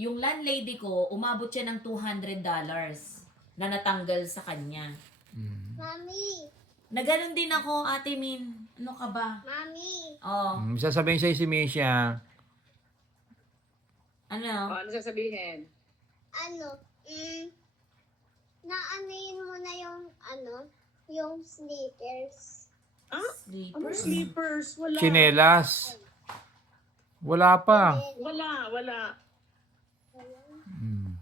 Yung landlady ko, umabot siya ng $200 na natanggal sa kanya. Mami! Na ganun din ako, Ate Min. Ano ka ba? Mami! Oh, Sasabihin sa'yo si Misha. ano? Ano sasabihin? Ano? Naanayin mo na yung sneakers. Ano Sleepers? sleepers? Wala. Chinelas. Wala pa. Wala. Hmm.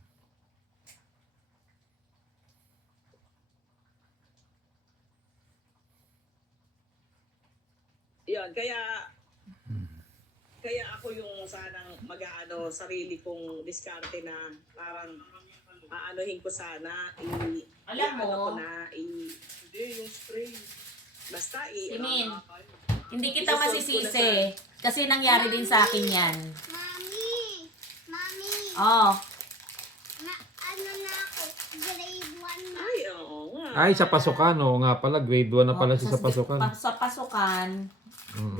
Yun, kaya ako yung sanang mag-aano sarili kong diskarte na parang aanohin ko sana Alam mo, ko na hindi yung spray. Basta Simin, hindi kita masisisi. Kasi nangyari din sa akin yan. Mami! Mami! Oh, Ano na ako? Grade 1 na. Ay, oo nga. Ay, sa pasukan. Oo nga pala. Grade 1 na pala siya sa pasukan. Sa pasukan,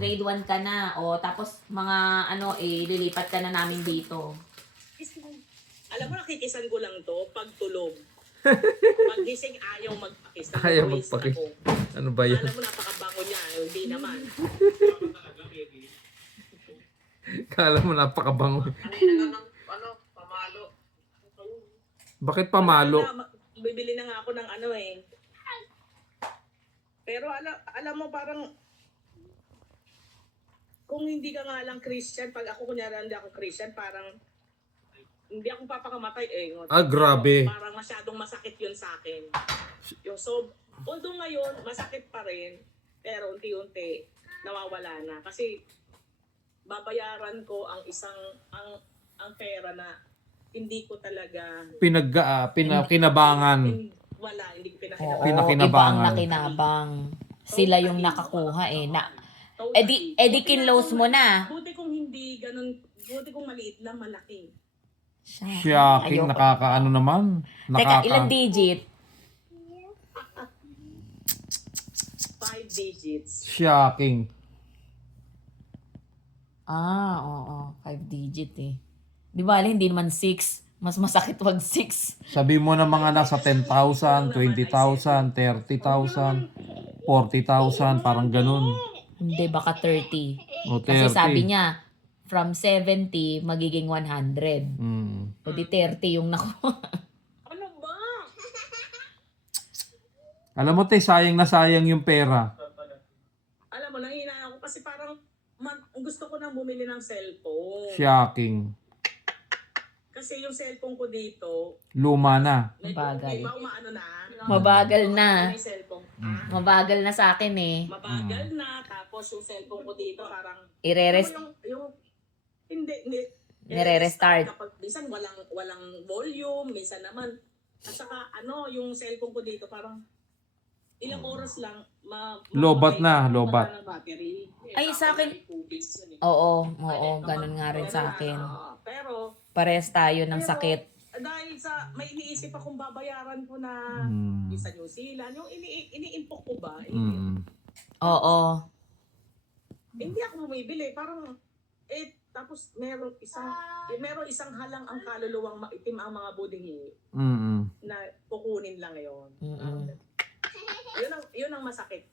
grade 1 ka na. O, tapos mga lilipat ka na namin dito. Alam mo, nakikisan ko lang to pag tulog. Pag gising ayaw magpakis. Ayaw Nag-waste magpakis. ako. Ano ba yan? Alam mo, napakabango niya. Hindi naman. Kala mo napakabango. Pamalo. Bakit pamalo? Bibili na nga ako ng Pero alam mo, parang kung hindi ka nga lang Christian, pag ako kunyari hindi ako Christian, parang hindi ako papakamatay Grabe. Parang masyadong masakit yun sa akin. Although ngayon, masakit pa rin, pero unti-unti nawawala na. Kasi babayaran ko ang ang pera na hindi ko talaga Kinabangan. hindi ko Oo, pinakinabangan. Pinakinabangan. iba ang nakinabang. Sila yung nakakuha eh. Edi kinlose mo na. Buti kung hindi ganun, buti kung maliit lang, malaki. Shocking. Ayoko. Nakakaano naman. Teka, ilang digit? 5 digits. Shocking. Oo. 5 digit eh. Di ba, hindi naman 6. Mas masakit wag 6. Sabi mo na mga nasa 10,000, 20,000, 30,000, 40,000, parang ganun. Hindi, baka 30. O, Kasi 30. sabi niya, from 70, magiging 100. O di 30 yung nakuha. Ano ba? Alam mo, te, sayang na sayang yung pera. Alam mo, nangina ako kasi parang gusto ko nang bumili ng cellphone. Shocking. Kasi yung cellphone ko dito, Luma na. Mabagal. umaano na. Mabagal na. May cellphone. Mabagal na sa akin eh. Mabagal na. Tapos yung cellphone ko dito parang hindi. Nire-restart. Kapag minsan walang volume, minsan naman. At saka yung cellphone ko dito parang ilang oras lang Lobat na, mawawala lobat. ng battery. Ay, sa akin. Oo, ganun nga rin sa akin. Pero Pares tayo ng sakit. dahil sa may iniisip akong babayaran ko na sa New Zealand, yung iniimpok ko ba? Oo. Hindi ako bumibili, parang tapos meron isang halang ang kaluluwang maitim ang mga budingi na kukunin lang yun. Yun ang masakit.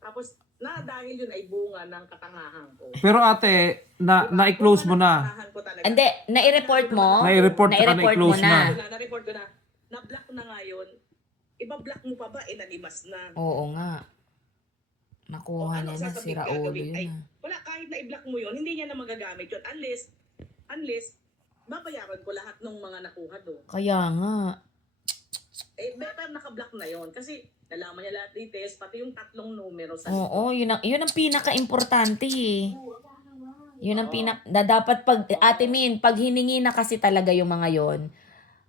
Tapos dahil yun ay bunga ng katangahan ko. Pero ate, na-close mo na. Hindi, nai-report mo? Nai-report ka, Nai-report mo na-close na. Na-report ko na. Na-block ko na nga yun. Iba-block mo pa ba? Nalibas na. Oo nga. Nakuha niya na, sira ulo yun. Wala, kahit na i-block mo yun, hindi niya na magagamit yun. Unless, babayaran ko lahat ng mga nakuha doon. Kaya nga. Better naka-block na yun. Kasi, nalaman niya lahat details, pati yung 3 numero sa Oo, yun ang pinaka-importante eh. Yun ang dapat Ate Min, pag hiningi na kasi talaga yung mga yon,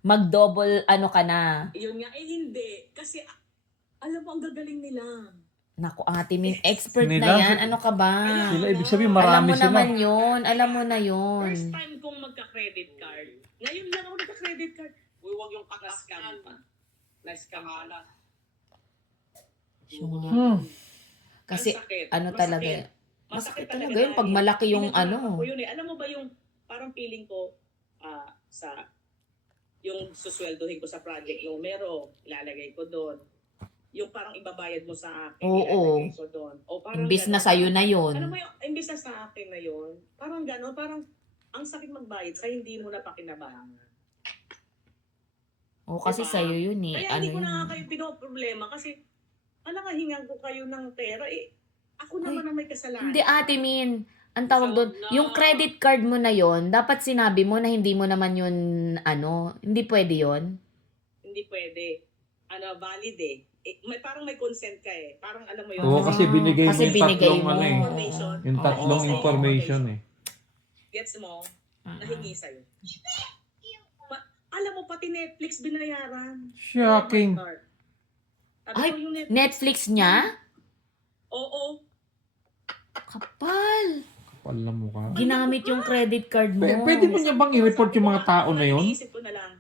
mag-double ka na. Yun nga, hindi. Kasi, alam mo, ang gagaling nila. Naku, Ate Min, expert Nila, na yan. Ano ka ba? Sila, ibig sabihin, Alam mo marami sila. naman yun. Alam mo na yun. First time kong magka-credit card. Ngayon lang ako nagka-credit card. Huwag yung pag-scam pa. Na-scam ka na. Kasi, Masakit. talaga. Masakit talaga yun pag malaki yung Alam mo ba yung, parang feeling ko, sa yung susweldohin ko sa project numero, ilalagay ko doon. Yung parang ibabayad mo sa akin, Oo. ilalagay ko doon. O parang Imbis na ganon. sa'yo na yun. Alam mo yung, imbis na sa akin na yun, parang gano'n, parang ang sakit magbayad sa hindi mo na pakinabangan. O, kasi Diba? sa'yo yun eh. Kaya Ano hindi ko yun? na nga kayo pinoproblema kasi hingan ko kayo ng pera, ako naman ang may kasalanan. Hindi, Ate Min. Ang tawag So, doon, no. yung credit card mo na yon, dapat sinabi mo na hindi mo naman yun, hindi pwede yon. Hindi pwede. Valid eh. Parang may consent ka eh. Parang alam mo yun. Oo, kasi binigay mo Kasi yung binigay tatlong mo. ano eh. Information. Yung tatlong Oo. information eh. Gets mo? Nahingi sa'yo. Alam mo, pati Netflix binayaran. Shocking. Sabi Ay, ko, yung Netflix niya? Oo. Kapal. Kapal na mukha. Ginamit yung credit card mo. Pwede mo niya bang i-report yung mga tao na yun? Iisip ko na lang.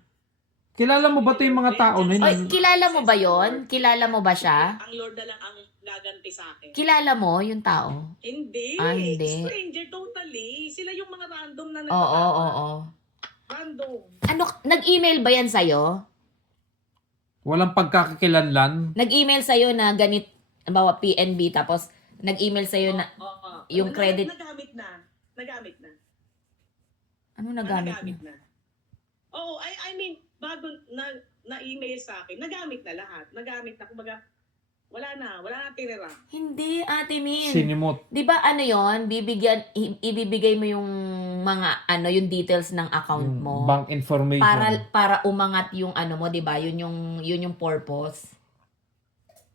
Kilala mo ba ito yung mga tao na yun? Ay, kilala mo ba yon? Kilala mo ba siya? Ang Lord na lang ang gaganti sa akin. Kilala mo yung tao? Hindi. Hindi. Stranger totally. Sila yung mga random na Oo, nagtatawa. oo. Random. Ano, nag-email ba yan sa'yo? Walang pagkakakilanlan. Nag-email sa'yo na ganit, bawa PNB, tapos nag-email sa'yo na, Oo. yung credit- Nagamit na. Nagamit na. ano nagamit mo? Na. Oo, I mean, bago na-email sa akin, nagamit na lahat. Nagamit na, kumbaga, wala na tinira. Hindi, Ate Min. Sinimot. Di ba ano yon, ibibigay mo yung mga, yung details ng account Yung mo. bank information. Para umangat yung mo, di ba? Yun yung purpose.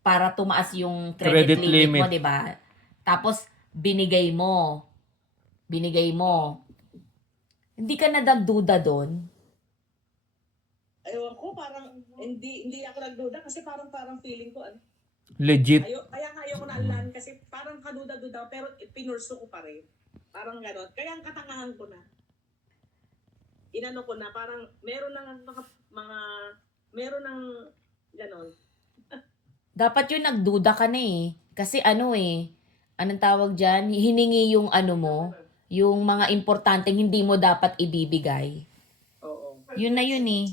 Para tumaas yung credit limit mo, limit. di ba? Tapos, binigay mo. Hindi ka nadagduda doon. Ewan ko, parang, hindi ako nagduda kasi parang feeling ko, Legit. kaya nga ayoko na alan kasi parang kaduda-duda pero pinurso ko pa rin. Parang gano'n. Kaya ang katangahan ko na. Inano ko na parang meron ng gano'n. Dapat yun nagduda ka na eh. Kasi anong tawag dyan? Hiningi yung mo, yung mga importanteng hindi mo dapat ibibigay. Oo. Yun na yun eh.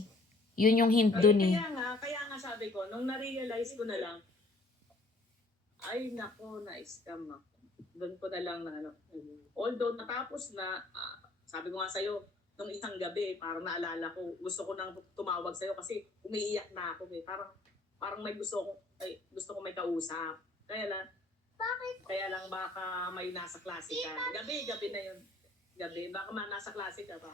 Yun yung hint dun eh. Kaya nga sabi ko, nung na-realize ko na lang, ay nako, na-scam ako. Doon ko na lang na although natapos na, sabi ko nga sa'yo, nung isang gabi, parang naalala ko, gusto ko nang tumawag sa'yo kasi umiiyak na ako eh. Parang may gusto ko may kausap. Kaya lang baka may nasa klase ka. Gabi na yun. Baka nasa klase ka ba?